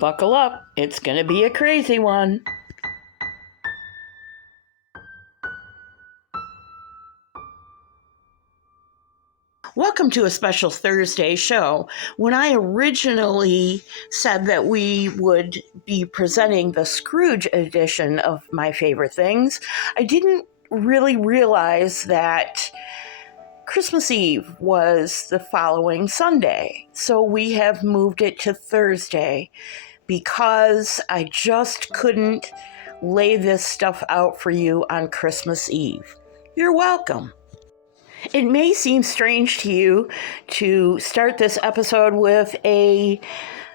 Buckle up, it's going to be a crazy one. Welcome to a special Thursday show. When I originally said that we would be presenting the Scrooge edition of My Favorite Things, I didn't really realize that Christmas Eve was the following Sunday. So we have moved it to Thursday because I just couldn't lay this stuff out for you on Christmas Eve. You're welcome. It may seem strange to you to start this episode with a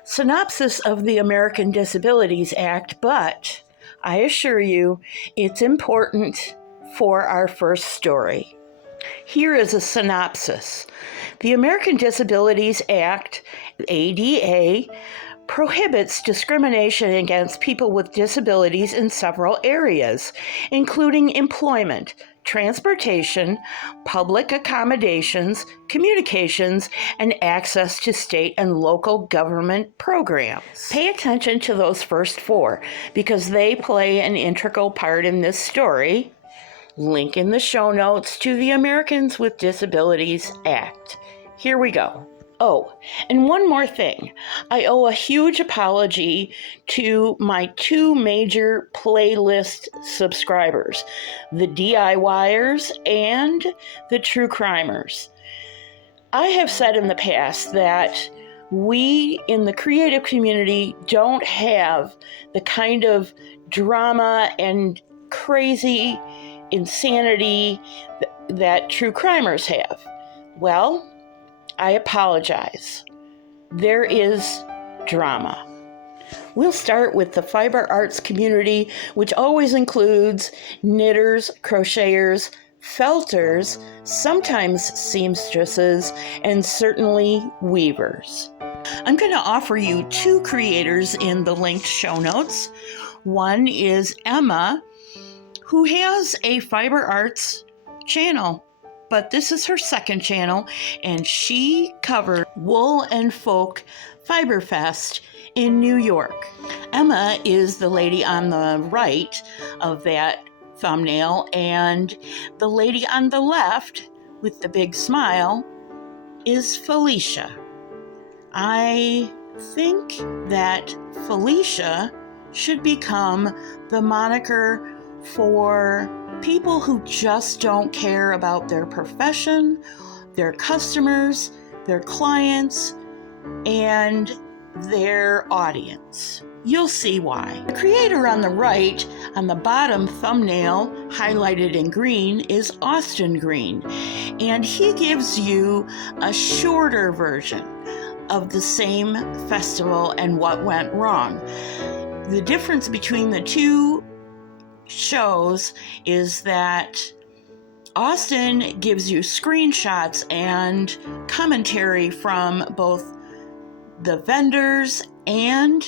synopsis of the American Disabilities Act, but I assure you it's important for our first story. Here is a synopsis. The American Disabilities Act, ADA, prohibits discrimination against people with disabilities in several areas, including employment, transportation, public accommodations, communications, and access to state and local government programs. Pay attention to those first four because they play an integral part in this story. Link in the show notes to the Americans with Disabilities Act. Here we go. Oh, and one more thing. I owe a huge apology to my two major playlist subscribers, the DIYers and the True Crimers. I have said in the past that we in the creative community don't have the kind of drama and crazy insanity that True Crimers have. Well, I apologize. There is drama. We'll start with the fiber arts community, which always includes knitters, crocheters, felters, sometimes seamstresses, and certainly weavers. I'm going to offer you two creators in the linked show notes. One is Emma, who has a fiber arts channel, but this is her second channel, and she covered Wool and Folk Fiber Fest in New York. Emma is the lady on the right of that thumbnail, and the lady on the left with the big smile is Felicia. I think that Felicia should become the moniker for people who just don't care about their profession, their customers, their clients, and their audience. You'll see why. The creator on the right, on the bottom thumbnail, highlighted in green, is Austin Greene, and he gives you a shorter version of the same festival and what went wrong. The difference between the two shows is that Austin gives you screenshots and commentary from both the vendors and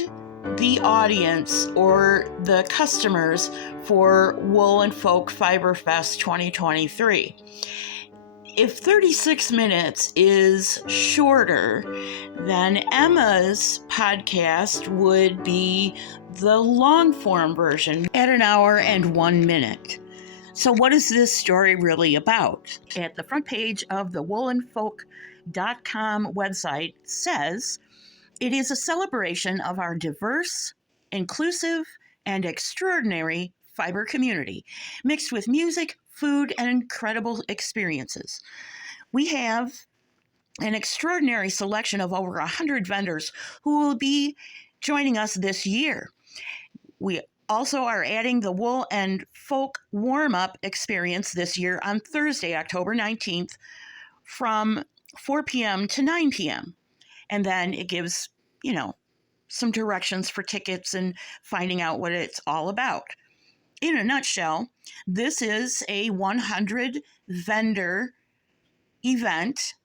the audience or the customers for Wool and Folk Fiber Fest 2023. If 36 minutes is shorter, then Emma's podcast would be the long form version at 1 hour and 1 minute. So what is this story really about? At the front page of the woolandfolk.com website says, it is a celebration of our diverse, inclusive, and extraordinary fiber community, mixed with music, food, and incredible experiences. We have an extraordinary selection of over 100 vendors who will be joining us this year. We also are adding the Wool and Folk warm-up experience this year on Thursday, October 19th from 4 p.m. to 9 p.m. And then it gives, some directions for tickets and finding out what it's all about. In a nutshell, this is a 100 vendor event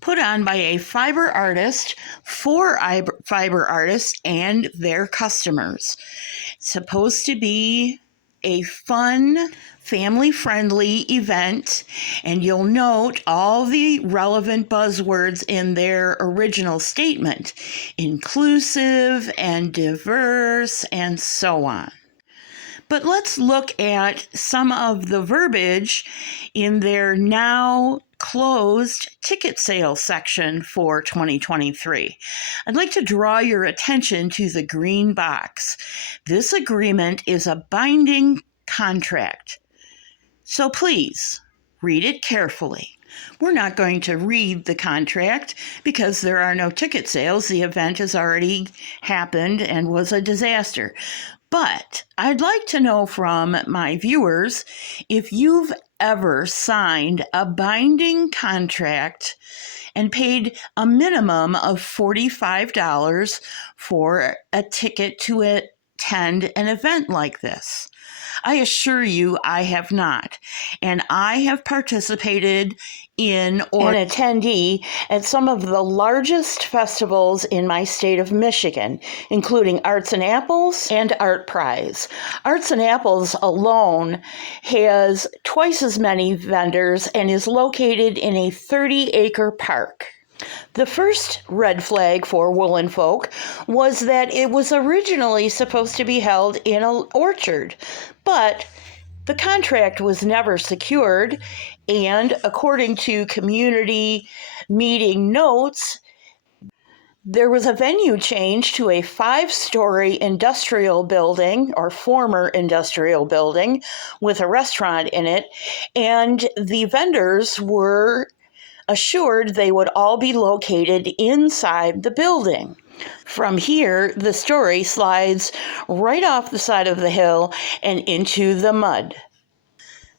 put on by a fiber artist for fiber artists and their customers. It's supposed to be a fun, family-friendly event, and you'll note all the relevant buzzwords in their original statement: inclusive and diverse and so on. But let's look at some of the verbiage in their now closed ticket sales section for 2023. I'd like to draw your attention to the green box. This agreement is a binding contract, so please read it carefully. We're not going to read the contract because there are no ticket sales. The event has already happened and was a disaster. But I'd like to know from my viewers if you've ever signed a binding contract and paid a minimum of $45 for a ticket to attend an event like this. I assure you I have not, and I have participated in or an attendee at some of the largest festivals in my state of Michigan, including Arts and Apples and Art Prize. Arts and Apples alone has twice as many vendors and is located in a 30-acre park. The first red flag for Woolen Folk was that it was originally supposed to be held in an orchard, but the contract was never secured, and according to community meeting notes, there was a venue change to a 5-story industrial building, or former industrial building, with a restaurant in it, and the vendors were assured they would all be located inside the building. From here, the story slides right off the side of the hill and into the mud.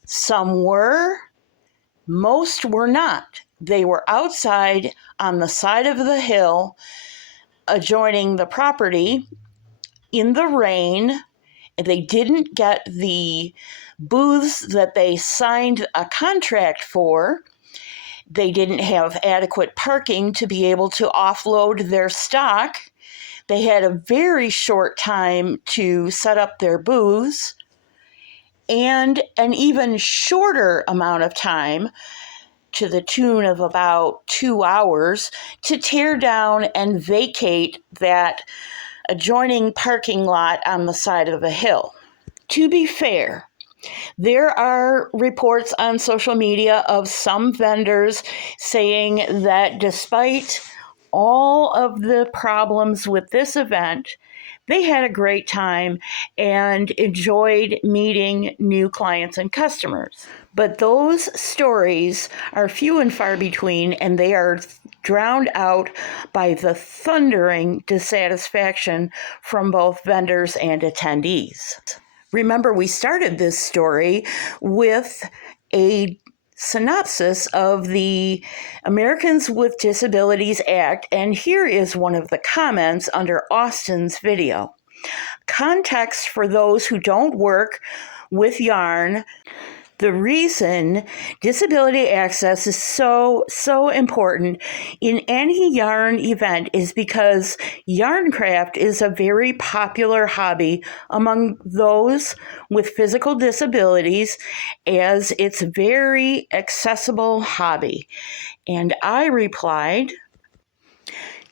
Some were, most were not. They were outside on the side of the hill adjoining the property in the rain. They didn't get the booths that they signed a contract for. They didn't have adequate parking to be able to offload their stock. They had a very short time to set up their booths, and an even shorter amount of time, to the tune of about 2 hours, to tear down and vacate that adjoining parking lot on the side of the hill. To be fair, there are reports on social media of some vendors saying that despite all of the problems with this event, they had a great time and enjoyed meeting new clients and customers. But those stories are few and far between, and they are drowned out by the thundering dissatisfaction from both vendors and attendees. Remember, we started this story with a synopsis of the Americans with Disabilities Act, and here is one of the comments under Austin's video. Context for those who don't work with yarn. The reason disability access is so important in any yarn event is because yarn craft is a very popular hobby among those with physical disabilities, as it's a very accessible hobby. And I replied,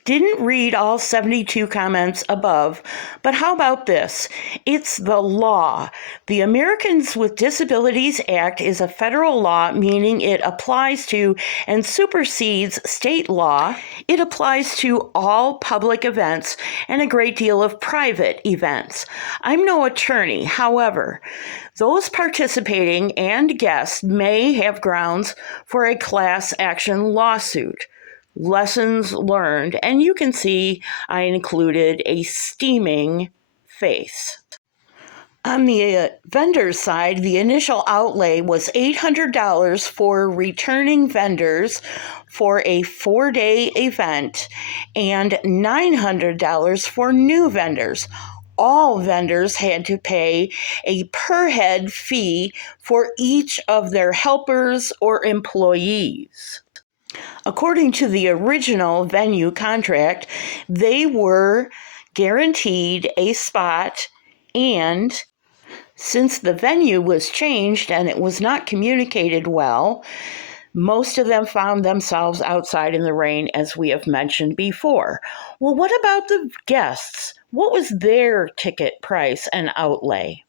didn't read all 72 comments above, but how about this? It's the law. The Americans with Disabilities Act is a federal law, meaning it applies to and supersedes state law. It applies to all public events and a great deal of private events. I'm no attorney. However, those participating and guests may have grounds for a class action lawsuit. Lessons learned, and you can see I included a steaming face. On the vendor's side, the initial outlay was $800 for returning vendors for a 4-day event and $900 for new vendors. All vendors had to pay a per head fee for each of their helpers or employees. According to the original venue contract, they were guaranteed a spot and Since the venue was changed and it was not communicated well, most of them found themselves outside in the rain, as we have mentioned before. Well, what about the guests? What was their ticket price and outlay?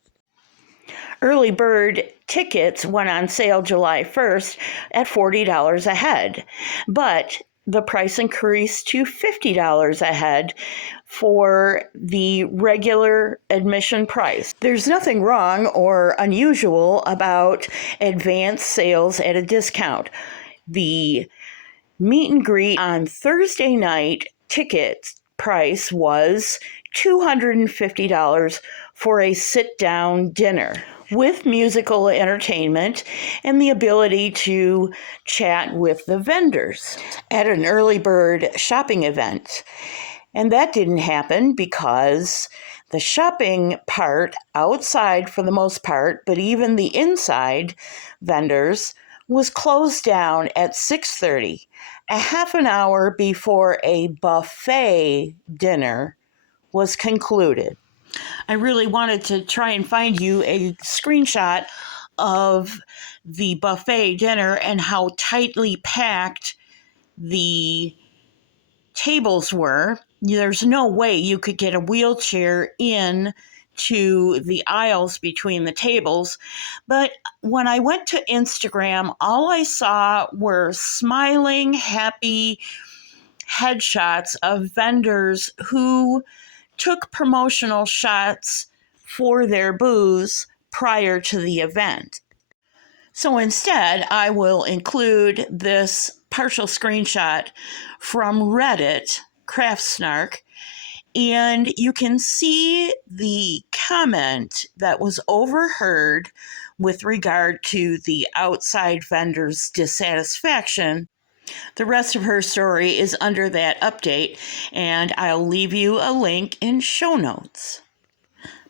Early bird tickets went on sale July 1st at $40 a head, but the price increased to $50 a head for the regular admission price. There's nothing wrong or unusual about advance sales at a discount. The meet and greet on Thursday night ticket price was $250 for a sit-down dinner with musical entertainment and the ability to chat with the vendors at an early bird shopping event. And that didn't happen because the shopping part outside for the most part, but even the inside vendors, was closed down at 6:30, a half an hour before a buffet dinner was concluded. I really wanted to try and find you a screenshot of the buffet dinner and how tightly packed the tables were. There's no way you could get a wheelchair in to the aisles between the tables. But when I went to Instagram, all I saw were smiling, happy headshots of vendors who took promotional shots for their booze prior to the event. So instead, I will include this partial screenshot from Reddit, craftsnark, and you can see the comment that was overheard with regard to the outside vendor's dissatisfaction. The rest of her story is under that update, and I'll leave you a link in show notes.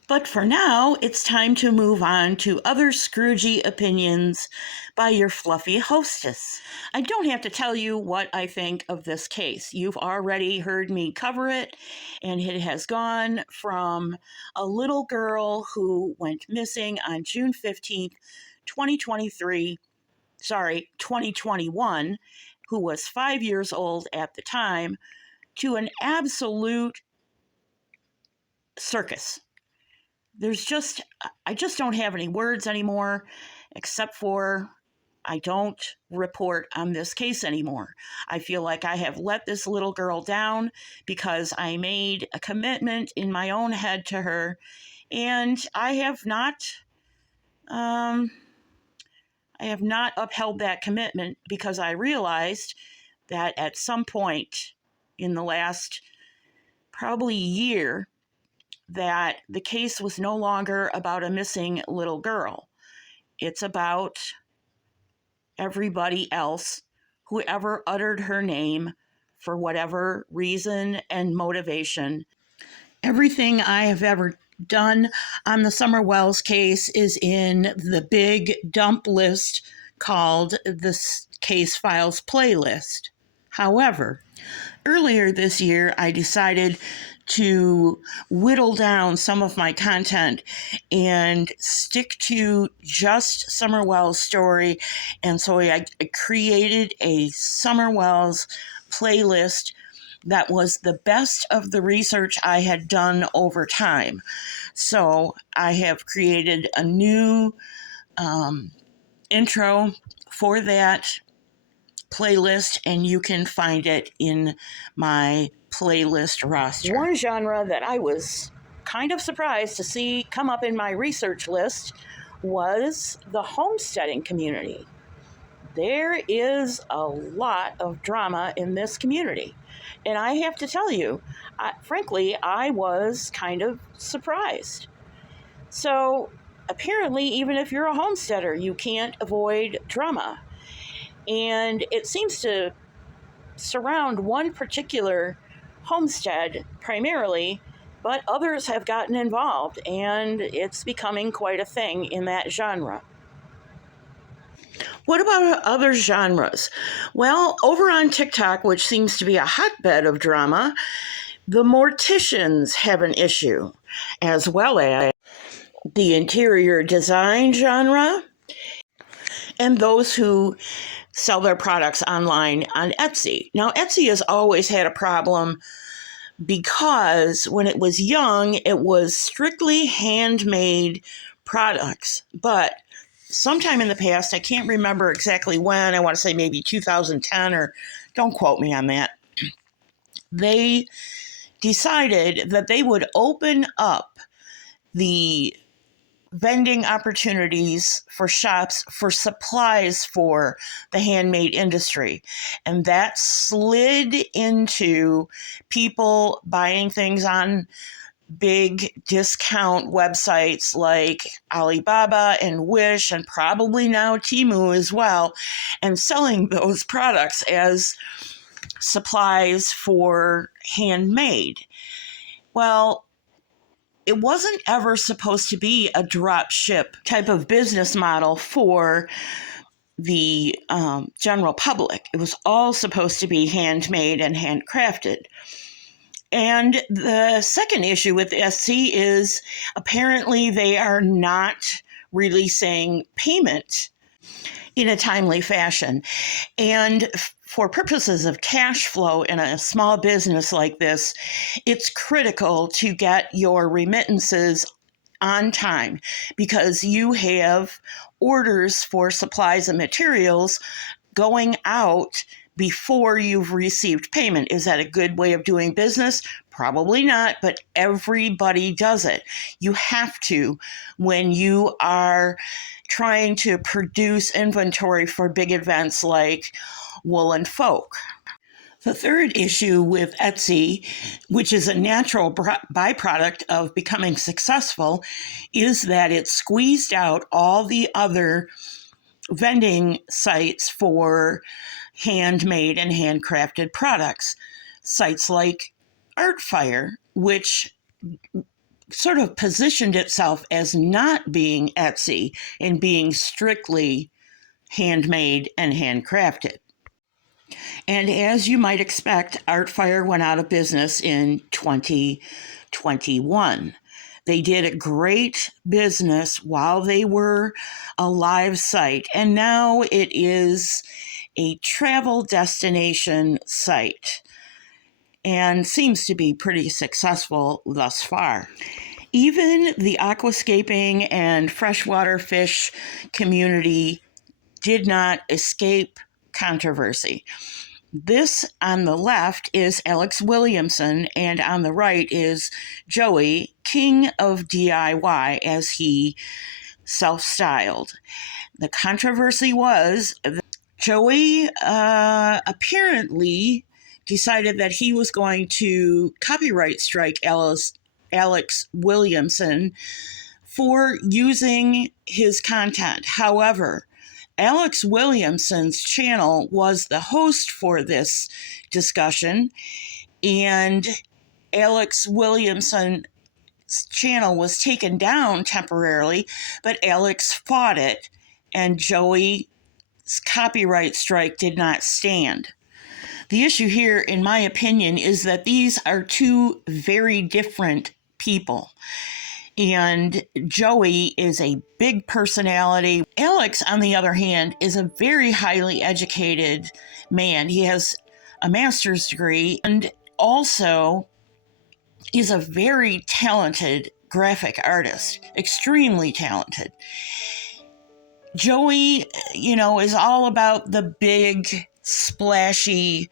But for now, it's time to move on to other Scroogey opinions by your fluffy hostess. I don't have to tell you what I think of this case. You've already heard me cover it, and it has gone from a little girl who went missing on June 15th, 2021, who was 5 years old at the time, to an absolute circus. I just don't have any words anymore, except for I don't report on this case anymore. I feel like I have let this little girl down because I made a commitment in my own head to her, and I have not upheld that commitment because I realized that at some point in the last probably year, that the case was no longer about a missing little girl. It's about everybody else, whoever uttered her name for whatever reason and motivation. Everything I have ever done on the Summer Wells case is in the big dump list called the Case Files Playlist. However, earlier this year, I decided to whittle down some of my content and stick to just Summer Wells' story. And so I created a Summer Wells playlist that was the best of the research I had done over time. So I have created a new intro for that playlist, and you can find it in my playlist roster. One genre that I was kind of surprised to see come up in my research list was the homesteading community. There is a lot of drama in this community, and I have to tell you, frankly, I was kind of surprised. So apparently, even if you're a homesteader, you can't avoid drama. And it seems to surround one particular homestead primarily, but others have gotten involved, and it's becoming quite a thing in that genre. What about other genres? Well, over on TikTok, which seems to be a hotbed of drama, the morticians have an issue, as well as the interior design genre, and those who sell their products online on Etsy. Now, Etsy has always had a problem because when it was young, it was strictly handmade products. But sometime in the past, I can't remember exactly when, I want to say maybe 2010, or don't quote me on that, they decided that they would open up the vending opportunities for shops for supplies for the handmade industry. And that slid into people buying things on big discount websites like Alibaba and Wish, and probably now Temu as well, and selling those products as supplies for handmade. Well, it wasn't ever supposed to be a drop ship type of business model for the general public. It was all supposed to be handmade and handcrafted. And the second issue with Etsy is apparently they are not releasing payment in a timely fashion. And for purposes of cash flow in a small business like this, it's critical to get your remittances on time because you have orders for supplies and materials going out before you've received payment. Is that a good way of doing business? Probably not, but everybody does it. You have to when you are trying to produce inventory for big events like Wool and Folk. The third issue with Etsy, which is a natural byproduct of becoming successful, is that it squeezed out all the other vending sites for handmade and handcrafted products. Sites like Artfire, which sort of positioned itself as not being Etsy and being strictly handmade and handcrafted. And as you might expect, Artfire went out of business in 2021. They did a great business while they were a live site, and now it is a travel destination site and seems to be pretty successful thus far. Even the aquascaping and freshwater fish community did not escape controversy. This on the left is Alex Williamson, and on the right is Joey, king of DIY, as he self-styled. The controversy was that Joey apparently decided that he was going to copyright strike Alex Williamson for using his content. However, Alex Williamson's channel was the host for this discussion, and Alex Williamson's channel was taken down temporarily, but Alex fought it, and Joey's copyright strike did not stand. The issue here, in my opinion, is that these are two very different people. And Joey is a big personality. Alex, on the other hand, is a very highly educated man. He has a master's degree and also is a very talented graphic artist, extremely talented. Joey, is all about the big, splashy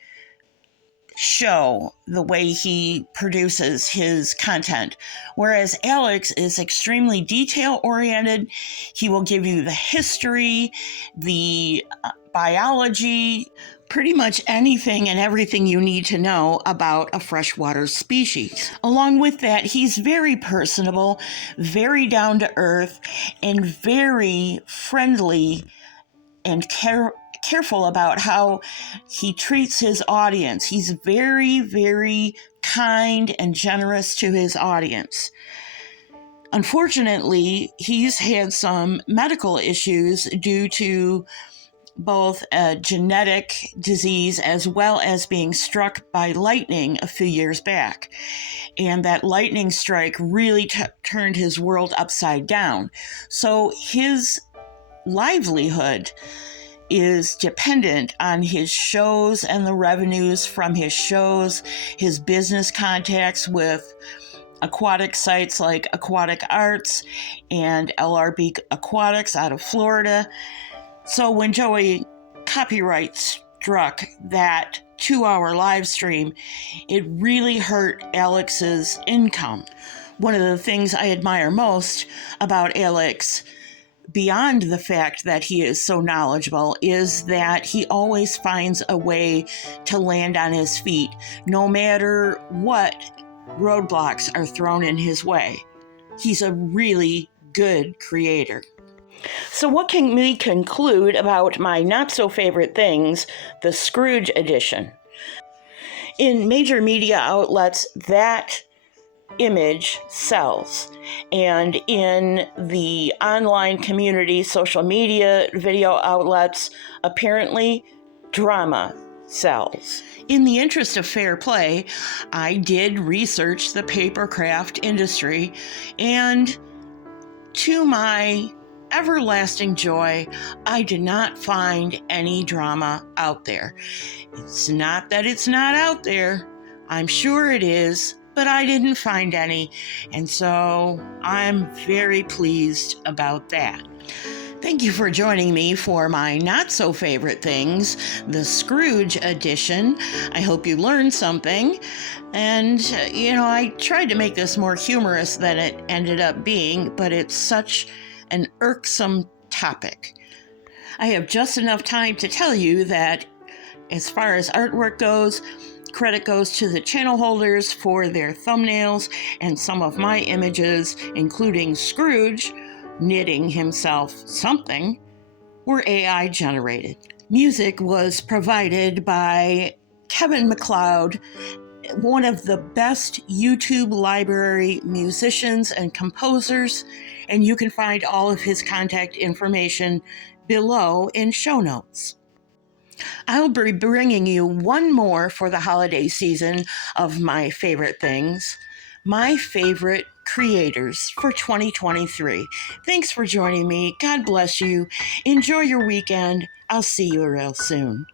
show, the way he produces his content, whereas Alex is extremely detail oriented. He will give you the history, the biology, pretty much anything and everything you need to know about a freshwater species. Along with that, he's very personable, very down to earth, and very friendly and careful about how he treats his audience. He's very, very kind and generous to his audience. Unfortunately, he's had some medical issues due to both a genetic disease as well as being struck by lightning a few years back. And that lightning strike really turned his world upside down. So his livelihood is dependent on his shows and the revenues from his shows, his business contacts with aquatic sites like Aquatic Arts and LRB Aquatics out of Florida. So when Joey copyright struck that 2-hour live stream, it really hurt Alex's income. One of the things I admire most about Alex, beyond the fact that he is so knowledgeable, is that he always finds a way to land on his feet, no matter what roadblocks are thrown in his way. He's a really good creator. So what can we conclude about my not-so-favorite things, the Scrooge edition? In major media outlets, that image sells. And in the online community, social media, video outlets, apparently drama sells. In the interest of fair play, I did research the paper craft industry, and to my everlasting joy, I did not find any drama out there. It's not that it's not out there. I'm sure it is, but I didn't find any, and so I'm very pleased about that. Thank you for joining me for my not-so-favorite things, the Scrooge edition. I hope you learned something. And, I tried to make this more humorous than it ended up being, but it's such an irksome topic. I have just enough time to tell you that as far as artwork goes, credit goes to the channel holders for their thumbnails, and some of my images, including Scrooge knitting himself something, were AI generated. Music was provided by Kevin MacLeod, one of the best YouTube library musicians and composers, and you can find all of his contact information below in show notes. I'll be bringing you one more for the holiday season of my favorite things, my favorite creators for 2023. Thanks for joining me. God bless you. Enjoy your weekend. I'll see you real soon.